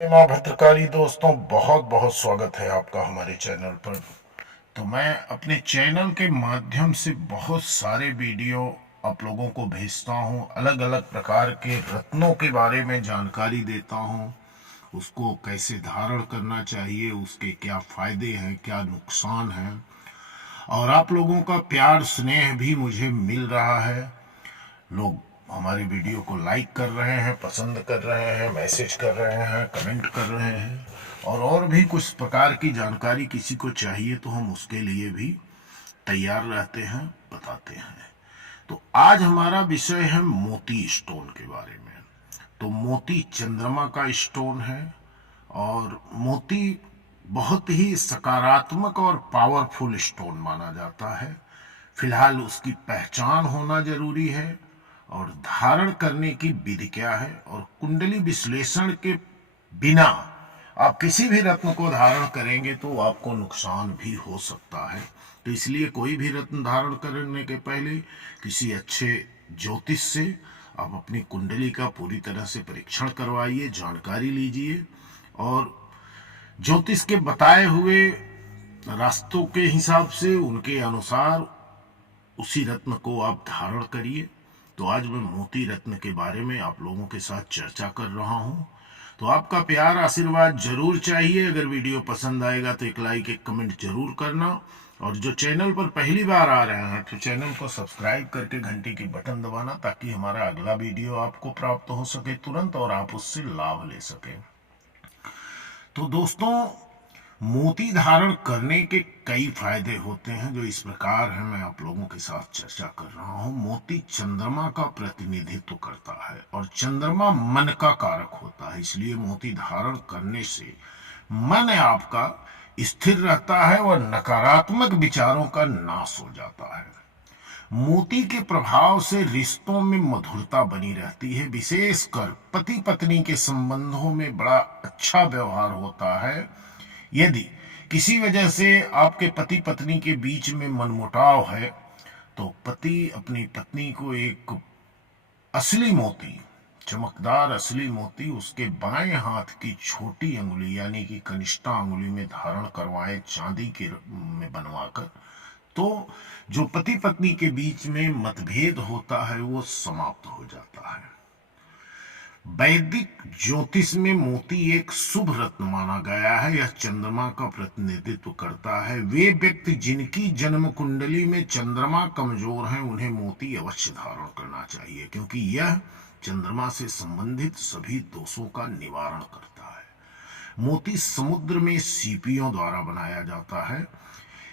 माँ भद्रकाली दोस्तों, बहुत बहुत स्वागत है आपका हमारे चैनल पर। तो मैं अपने चैनल के माध्यम से बहुत सारे वीडियो आप लोगों को भेजता हूँ। अलग अलग प्रकार के रत्नों के बारे में जानकारी देता हूँ। उसको कैसे धारण करना चाहिए, उसके क्या फायदे हैं, क्या नुकसान हैं। और आप लोगों का प्यार स्नेह भी मुझे मिल रहा है। लोग हमारी वीडियो को लाइक कर रहे हैं, पसंद कर रहे हैं, मैसेज कर रहे हैं, कमेंट कर रहे हैं। और भी कुछ प्रकार की जानकारी किसी को चाहिए तो हम उसके लिए भी तैयार रहते हैं, बताते हैं। तो आज हमारा विषय है मोती स्टोन के बारे में। तो मोती चंद्रमा का स्टोन है और मोती बहुत ही सकारात्मक और पावरफुल स्टोन माना जाता है। फिलहाल उसकी पहचान होना जरूरी है और धारण करने की विधि क्या है। और कुंडली विश्लेषण के बिना आप किसी भी रत्न को धारण करेंगे तो आपको नुकसान भी हो सकता है। तो इसलिए कोई भी रत्न धारण करने के पहले किसी अच्छे ज्योतिष से आप अपनी कुंडली का पूरी तरह से परीक्षण करवाइए, जानकारी लीजिए और ज्योतिष के बताए हुए रास्तों के हिसाब से उनके अनुसार उसी रत्न को आप धारण करिए। तो आज मैं मोती रत्न के बारे में आप लोगों के साथ चर्चा कर रहा हूं। तो आपका प्यार आशीर्वाद जरूर चाहिए। अगर वीडियो पसंद आएगा तो एक लाइक, एक कमेंट जरूर करना। और जो चैनल पर पहली बार आ रहे हैं तो चैनल को सब्सक्राइब करके घंटी की बटन दबाना, ताकि हमारा अगला वीडियो आपको प्राप्त हो सके तुरंत और आप उससे लाभ ले सकें। तो दोस्तों, मोती धारण करने के कई फायदे होते हैं जो इस प्रकार है, मैं आप लोगों के साथ चर्चा कर रहा हूं। मोती चंद्रमा का प्रतिनिधित्व करता है और चंद्रमा मन का कारक होता है, इसलिए मोती धारण करने से मन आपका स्थिर रहता है और नकारात्मक विचारों का नाश हो जाता है। मोती के प्रभाव से रिश्तों में मधुरता बनी रहती है, विशेषकर पति पत्नी के संबंधों में बड़ा अच्छा व्यवहार होता है। यदि किसी वजह से आपके पति पत्नी के बीच में मनमुटाव है तो पति अपनी पत्नी को एक असली मोती, चमकदार असली मोती उसके बाएं हाथ की छोटी अंगुली यानी कि कनिष्ठा अंगुली में धारण करवाएं, चांदी के में बनवाकर। तो जो पति पत्नी के बीच में मतभेद होता है वो समाप्त हो जाता है। वैदिक ज्योतिष में मोती एक शुभ रत्न माना गया है। यह चंद्रमा का प्रतिनिधित्व करता है। वे व्यक्ति जिनकी जन्म कुंडली में चंद्रमा कमजोर हैं उन्हें मोती अवश्य धारण करना चाहिए, क्योंकि यह चंद्रमा से संबंधित सभी दोषों का निवारण करता है। मोती समुद्र में सीपियों द्वारा बनाया जाता है।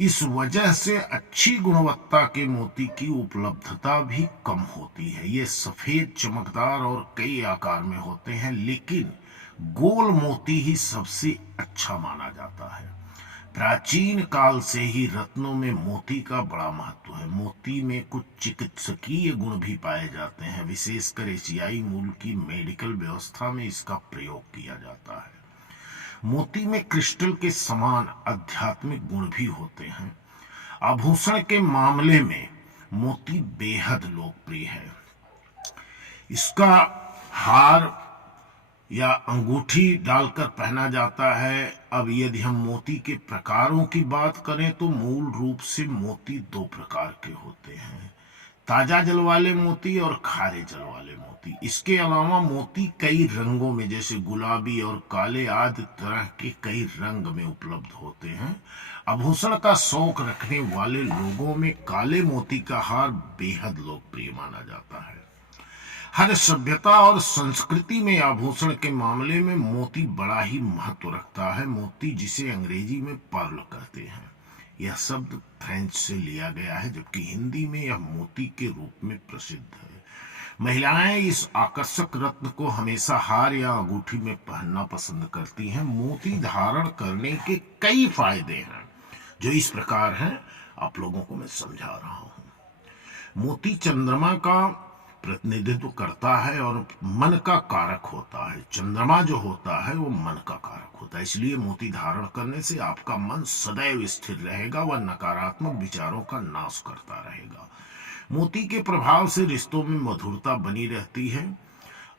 इस वजह से अच्छी गुणवत्ता के मोती की उपलब्धता भी कम होती है। ये सफेद, चमकदार और कई आकार में होते हैं, लेकिन गोल मोती ही सबसे अच्छा माना जाता है। प्राचीन काल से ही रत्नों में मोती का बड़ा महत्व है। मोती में कुछ चिकित्सकीय गुण भी पाए जाते हैं, विशेषकर एशियाई मूल की मेडिकल व्यवस्था में इसका प्रयोग किया जाता है। मोती में क्रिस्टल के समान आध्यात्मिक गुण भी होते हैं। आभूषण के मामले में मोती बेहद लोकप्रिय है। इसका हार या अंगूठी डालकर पहना जाता है। अब यदि हम मोती के प्रकारों की बात करें तो मूल रूप से मोती दो प्रकार के होते हैं, ताजा जल वाले मोती और खारे जल वाले मोती। इसके अलावा मोती कई रंगों में, जैसे गुलाबी और काले आदि तरह के कई रंग में उपलब्ध होते हैं। आभूषण का शौक रखने वाले लोगों में काले मोती का हार बेहद लोकप्रिय माना जाता है। हर सभ्यता और संस्कृति में आभूषण के मामले में मोती बड़ा ही महत्व रखता है। मोती, जिसे अंग्रेजी में पर्ल कहते हैं, यह शब्द फ्रेंच से लिया गया है, जबकि हिंदी में यह मोती के रूप में प्रसिद्ध है। महिलाएं इस आकर्षक रत्न को हमेशा हार या अंगूठी में पहनना पसंद करती हैं। मोती धारण करने के कई फायदे हैं जो इस प्रकार हैं, आप लोगों को मैं समझा रहा हूं। मोती चंद्रमा का प्रतिनिधित्व करता है और मन का कारक होता है। चंद्रमा जो होता है वो मन का कारक होता है, इसलिए मोती धारण करने से आपका मन सदैव स्थिर रहेगा, वह नकारात्मक विचारों का नाश करता रहेगा। मोती के प्रभाव से रिश्तों में मधुरता बनी रहती है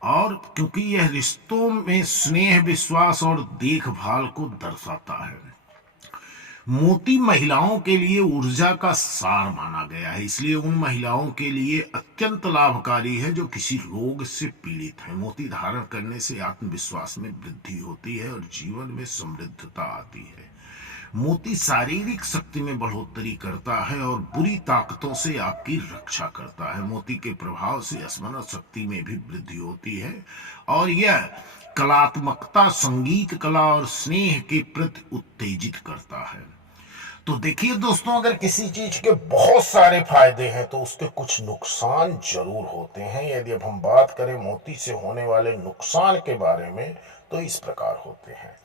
और क्योंकि यह रिश्तों में स्नेह, विश्वास और देखभाल को दर्शाता है। मोती महिलाओं के लिए ऊर्जा का सार माना गया है, इसलिए उन महिलाओं के लिए अत्यंत लाभकारी है जो किसी रोग से पीड़ित है। मोती धारण करने से आत्मविश्वास में वृद्धि होती है और जीवन में समृद्धता आती है। मोती शारीरिक शक्ति में बढ़ोतरी करता है और बुरी ताकतों से आपकी रक्षा करता है। मोती के प्रभाव से स्मरण शक्ति में भी वृद्धि होती है और यह कलात्मकता, संगीत कला और स्नेह के प्रति उत्तेजित करता है। तो देखिए दोस्तों, अगर किसी चीज के बहुत सारे फायदे हैं तो उसके कुछ नुकसान जरूर होते हैं। यदि अब हम बात करें मोती से होने वाले नुकसान के बारे में तो इस प्रकार होते हैं।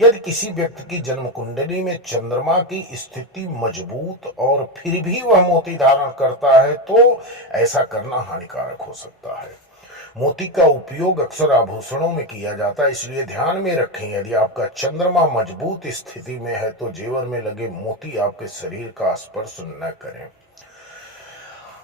यदि किसी व्यक्ति की जन्म कुंडली में चंद्रमा की स्थिति मजबूत और फिर भी वह मोती धारण करता है तो ऐसा करना हानिकारक हो सकता है। मोती का उपयोग अक्सर आभूषणों में किया जाता है, इसलिए ध्यान में रखें यदि आपका चंद्रमा मजबूत स्थिति में है तो जेवर में लगे मोती आपके शरीर का स्पर्श न करें।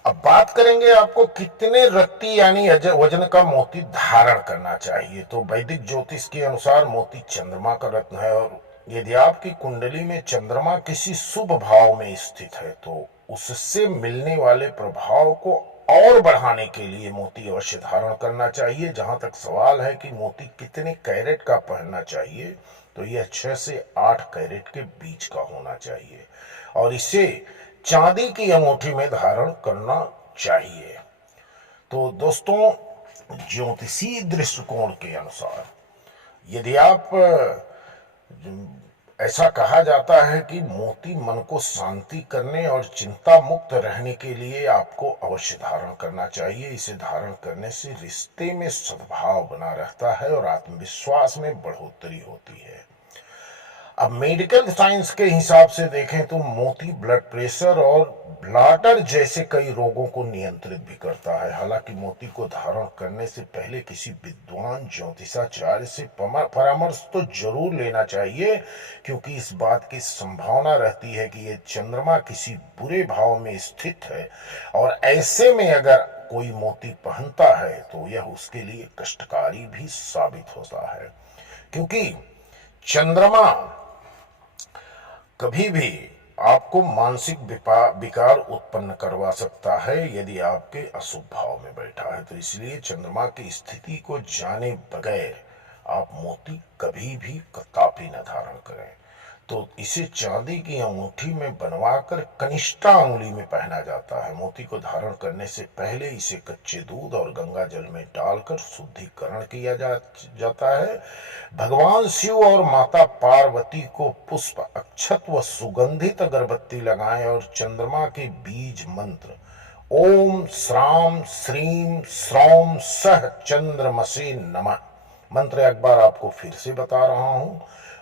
अब बात करेंगे आपको कितने रत्ती यानी वजन का मोती धारण करना चाहिए। तो वैदिक ज्योतिष के अनुसार मोती चंद्रमा का रत्न है और यदि आपकी कुंडली में चंद्रमा किसी शुभ भाव में स्थित है तो उससे मिलने वाले प्रभाव को और बढ़ाने के लिए मोती अवश्य धारण करना चाहिए। जहां तक सवाल है कि मोती कितने कैरेट का पहनना चाहिए, तो यह 6 से 8 कैरेट के बीच का होना चाहिए और इसे चांदी की अंगूठी में धारण करना चाहिए। तो दोस्तों, ज्योतिषीय दृष्टिकोण के अनुसार यदि आप ऐसा कहा जाता है कि मोती मन को शांति करने और चिंता मुक्त रहने के लिए आपको अवश्य धारण करना चाहिए। इसे धारण करने से रिश्ते में सद्भाव बना रहता है और आत्मविश्वास में बढ़ोतरी होती है। अब मेडिकल साइंस के हिसाब से देखें तो मोती ब्लड प्रेशर और ब्लैडर जैसे कई रोगों को नियंत्रित भी करता है। हालांकि मोती को धारण करने से पहले किसी विद्वान ज्योतिषाचार्य से परामर्श तो जरूर लेना चाहिए, क्योंकि इस बात की संभावना रहती है कि यह चंद्रमा किसी बुरे भाव में स्थित है और ऐसे में अगर कोई मोती पहनता है तो यह उसके लिए कष्टकारी भी साबित होता है, क्योंकि चंद्रमा कभी भी आपको मानसिक विकार उत्पन्न करवा सकता है यदि आपके अशुभ भाव में बैठा है। तो इसलिए चंद्रमा की स्थिति को जाने बगैर आप मोती कभी भी कदापि न धारण करें। तो इसे चांदी की अंगूठी में बनवाकर कनिष्ठा उंगली में पहना जाता है। मोती को धारण करने से पहले इसे कच्चे दूध और गंगा जल में डालकर शुद्धिकरण किया जाता है। भगवान शिव और माता पार्वती को पुष्प, अक्षत व सुगंधित अगरबत्ती लगाएं और चंद्रमा के बीज मंत्र ओम श्राम श्रीम श्रौम सह चंद्रमसे नमः मंत्र एक बार आपको फिर से बता रहा हूं।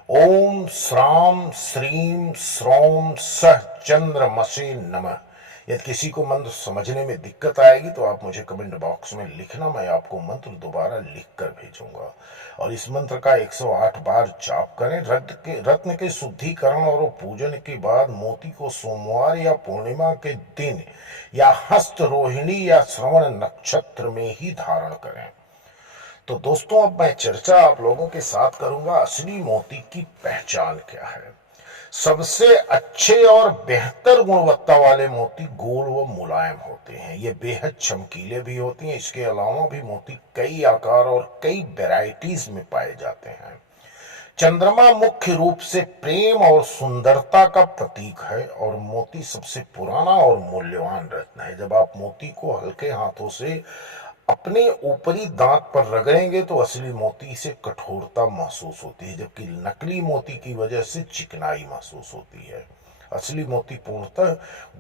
ओम श्राम श्रीम श्रौम सह चंद्रमसे नमः। यदि किसी को मंत्र समझने में दिक्कत आएगी तो आप मुझे कमेंट बॉक्स में लिखना, मैं आपको मंत्र दोबारा लिख कर भेजूंगा। और इस मंत्र का 108 बार जाप करें। रत्न के शुद्धिकरण और पूजन के बाद मोती को सोमवार या पूर्णिमा के दिन या हस्त रोहिणी या श्रवण नक्षत्र में ही धारण करें। तो दोस्तों, अब मैं चर्चा आप लोगों के साथ करूंगा असली मोती की पहचान क्या है। सबसे अच्छे और बेहतर गुणवत्ता वाले मोती गोल व मुलायम होते हैं। ये बेहद चमकीले भी होते हैं। इसके अलावा भी मोती कई आकार और कई वैरायटीज में पाए जाते हैं। चंद्रमा मुख्य रूप से प्रेम और सुंदरता का प्रतीक है और मोती सबसे पुराना और मूल्यवान रत्न है। जब आप मोती को हल्के हाथों से अपने ऊपरी दांत पर रगड़ेंगे तो असली मोती से कठोरता महसूस होती है, जबकि नकली मोती की वजह से चिकनाई महसूस होती है। असली मोती पूर्णतः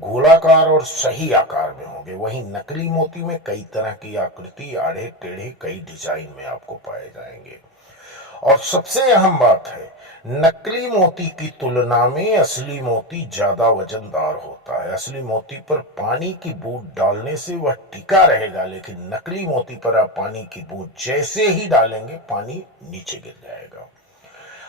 गोलाकार और सही आकार में होंगे, वहीं नकली मोती में कई तरह की आकृति, आड़े टेढ़े कई डिजाइन में आपको पाए जाएंगे। और सबसे अहम बात है, नकली मोती की तुलना में असली मोती ज्यादा वजनदार होता है। असली मोती पर पानी की बूंद डालने से वह टिका रहेगा, लेकिन नकली मोती पर आप पानी की बूंद जैसे ही डालेंगे पानी नीचे गिर जाएगा।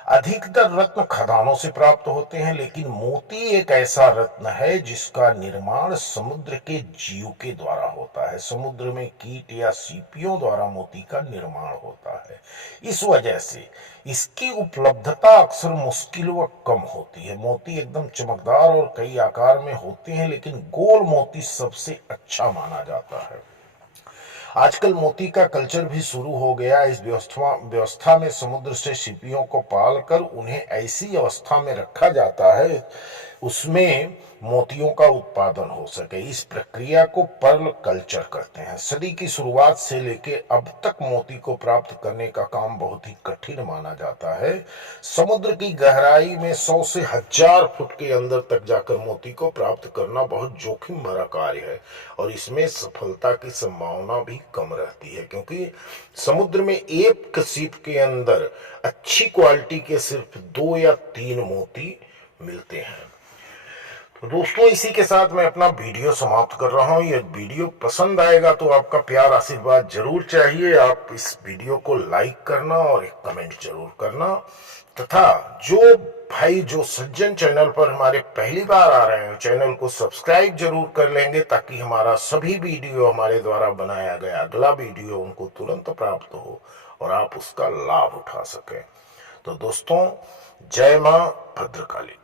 अधिकतर रत्न खदानों से प्राप्त होते हैं, लेकिन मोती एक ऐसा रत्न है जिसका निर्माण समुद्र के जीव के द्वारा होता है। समुद्र में कीट या सीपियों द्वारा मोती का निर्माण होता है। इस वजह से इसकी उपलब्धता अक्सर मुश्किल व कम होती है। मोती एकदम चमकदार और कई आकार में होते हैं, लेकिन गोल मोती सबसे अच्छा माना जाता है। आजकल मोती का कल्चर भी शुरू हो गया। इस व्यवस्था में समुद्र से सीपियों को पालकर उन्हें ऐसी अवस्था में रखा जाता है उसमें मोतियों का उत्पादन हो सके। इस प्रक्रिया को पर्ल कल्चर कहते हैं। सदी की शुरुआत से लेके अब तक मोती को प्राप्त करने का काम बहुत ही कठिन माना जाता है। समुद्र की गहराई में 100 से 1000 फुट के अंदर तक जाकर मोती को प्राप्त करना बहुत जोखिम भरा कार्य है और इसमें सफलता की संभावना भी कम रहती है, क्योंकि समुद्र में एक सीप के अंदर अच्छी क्वालिटी के सिर्फ 2 या 3 मोती मिलते हैं। तो दोस्तों, इसी के साथ मैं अपना वीडियो समाप्त कर रहा हूं। ये वीडियो पसंद आएगा तो आपका प्यार आशीर्वाद जरूर चाहिए। आप इस वीडियो को लाइक करना और एक कमेंट जरूर करना, तथा जो सज्जन चैनल पर हमारे पहली बार आ रहे हैं, चैनल को सब्सक्राइब जरूर कर लेंगे ताकि हमारा सभी वीडियो, हमारे द्वारा बनाया गया अगला वीडियो उनको तुरंत प्राप्त हो और आप उसका लाभ उठा सकें। तो दोस्तों, जय मां भद्रकाली।